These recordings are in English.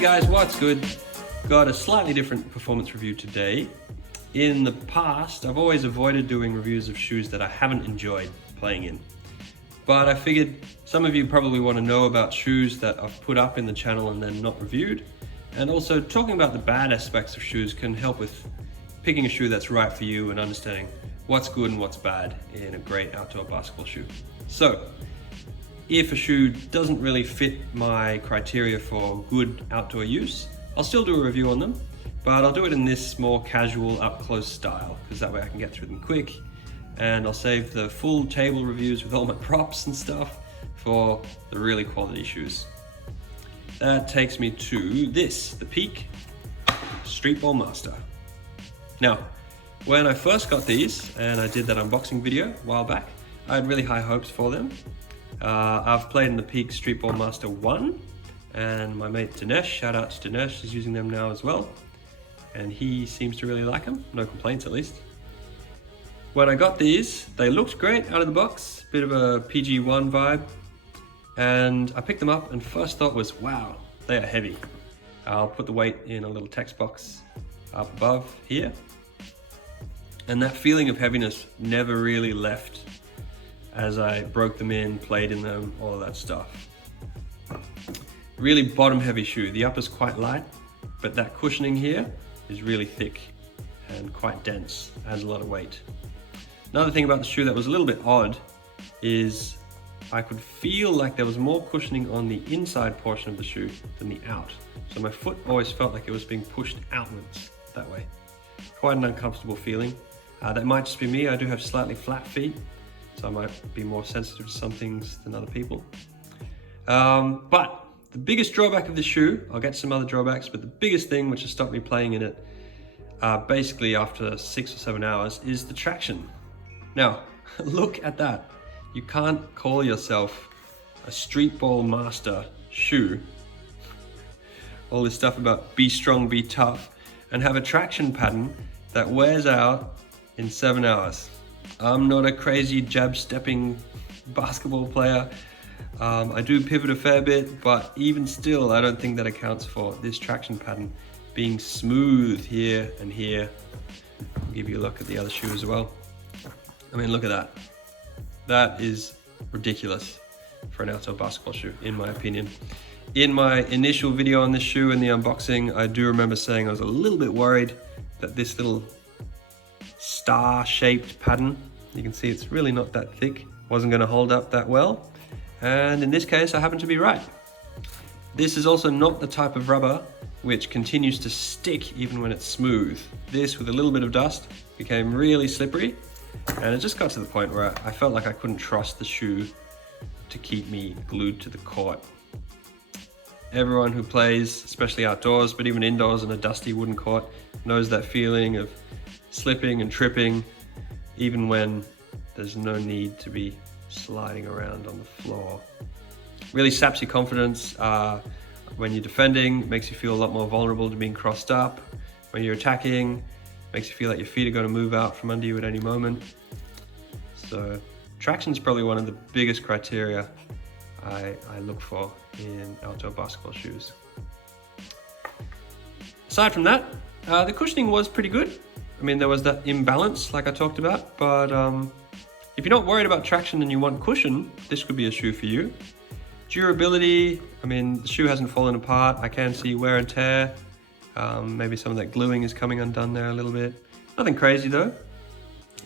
Hey guys, what's good? Got a slightly different performance review today. In the past, I've always avoided doing reviews of shoes that I haven't enjoyed playing in. But I figured some of you probably want to know about shoes that I've put up in the channel and then not reviewed. And also talking about the bad aspects of shoes can help with picking a shoe that's right for you and understanding what's good and what's bad in a great outdoor basketball shoe. So, if a shoe doesn't really fit my criteria for good outdoor use, I'll still do a review on them, but I'll do it in this more casual, up-close style, because that way I can get through them quick, and I'll save the full table reviews with all my props and stuff for the really quality shoes. That takes me to this, the Peak Streetball Master. Now, when I first got these, and I did that unboxing video a while back, I had really high hopes for them. I've played in the Peak Streetball Master 1, and my mate Dinesh, shout out to Dinesh, is using them now as well. And he seems to really like them, no complaints at least. When I got these, they looked great out of the box, bit of a PG1 vibe. And I picked them up and first thought was, wow, they are heavy. I'll put the weight in a little text box up above here. And that feeling of heaviness never really left as I broke them in, played in them, all of that stuff. Really bottom heavy shoe. The upper's quite light, but that cushioning here is really thick and quite dense, adds a lot of weight. Another thing about the shoe that was a little bit odd is I could feel like there was more cushioning on the inside portion of the shoe than the out. So my foot always felt like it was being pushed outwards that way. Quite an uncomfortable feeling. That might just be me. I do have slightly flat feet, so I might be more sensitive to some things than other people. But the biggest drawback of the shoe, I'll get to some other drawbacks, but the biggest thing which has stopped me playing in it basically after 6 or 7 hours is the traction. Now, look at that. You can't call yourself a Streetball Master shoe, all this stuff about be strong, be tough, and have a traction pattern that wears out in 7 hours. I'm not a crazy jab stepping basketball player. I do pivot a fair bit, but even still, I don't think that accounts for this traction pattern being smooth here and here. I'll give you a look at the other shoe as well. I mean, look at that. That is ridiculous for an outdoor basketball shoe, in my opinion. In my initial video on this shoe in the unboxing, I do remember saying I was a little bit worried that this little star-shaped pattern, you can see it's really not that thick, wasn't going to hold up that well. And in this case, I happen to be right. This is also not the type of rubber which continues to stick even when it's smooth. This, with a little bit of dust, became really slippery, and it just got to the point where I felt like I couldn't trust the shoe to keep me glued to the court. Everyone who plays, especially outdoors, but even indoors on a dusty wooden court, knows that feeling of slipping and tripping, even when there's no need to be sliding around on the floor. Really saps your confidence when you're defending, makes you feel a lot more vulnerable to being crossed up. When you're attacking, makes you feel like your feet are going to move out from under you at any moment. So traction is probably one of the biggest criteria I look for in outdoor basketball shoes. Aside from that, the cushioning was pretty good. I mean, there was that imbalance like I talked about, but if you're not worried about traction and you want cushion, this could be a shoe for you. Durability, I mean, the shoe hasn't fallen apart. I can see wear and tear. Maybe some of that gluing is coming undone there a little bit. Nothing crazy though.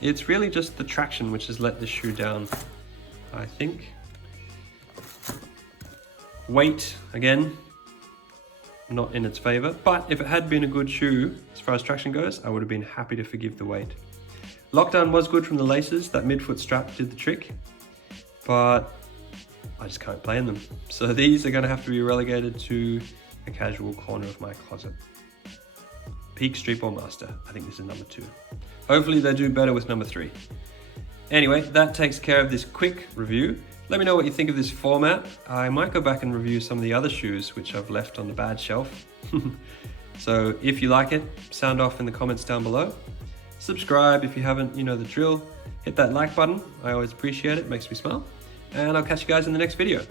It's really just the traction which has let this shoe down, I think. Weight, again, not in its favor, but if it had been a good shoe, as far as traction goes, I would have been happy to forgive the weight. Lockdown was good from the laces, that midfoot strap did the trick, but I just can't play in them. So these are gonna have to be relegated to a casual corner of my closet. Peak Streetball Master, I think this is number 2. Hopefully they do better with number 3. Anyway, that takes care of this quick review. Let me know what you think of this format. I might go back and review some of the other shoes which I've left on the bad shelf. So if you like it, sound off in the comments down below. Subscribe if you haven't, you know the drill. Hit that like button, I always appreciate it, makes me smile. And I'll catch you guys in the next video.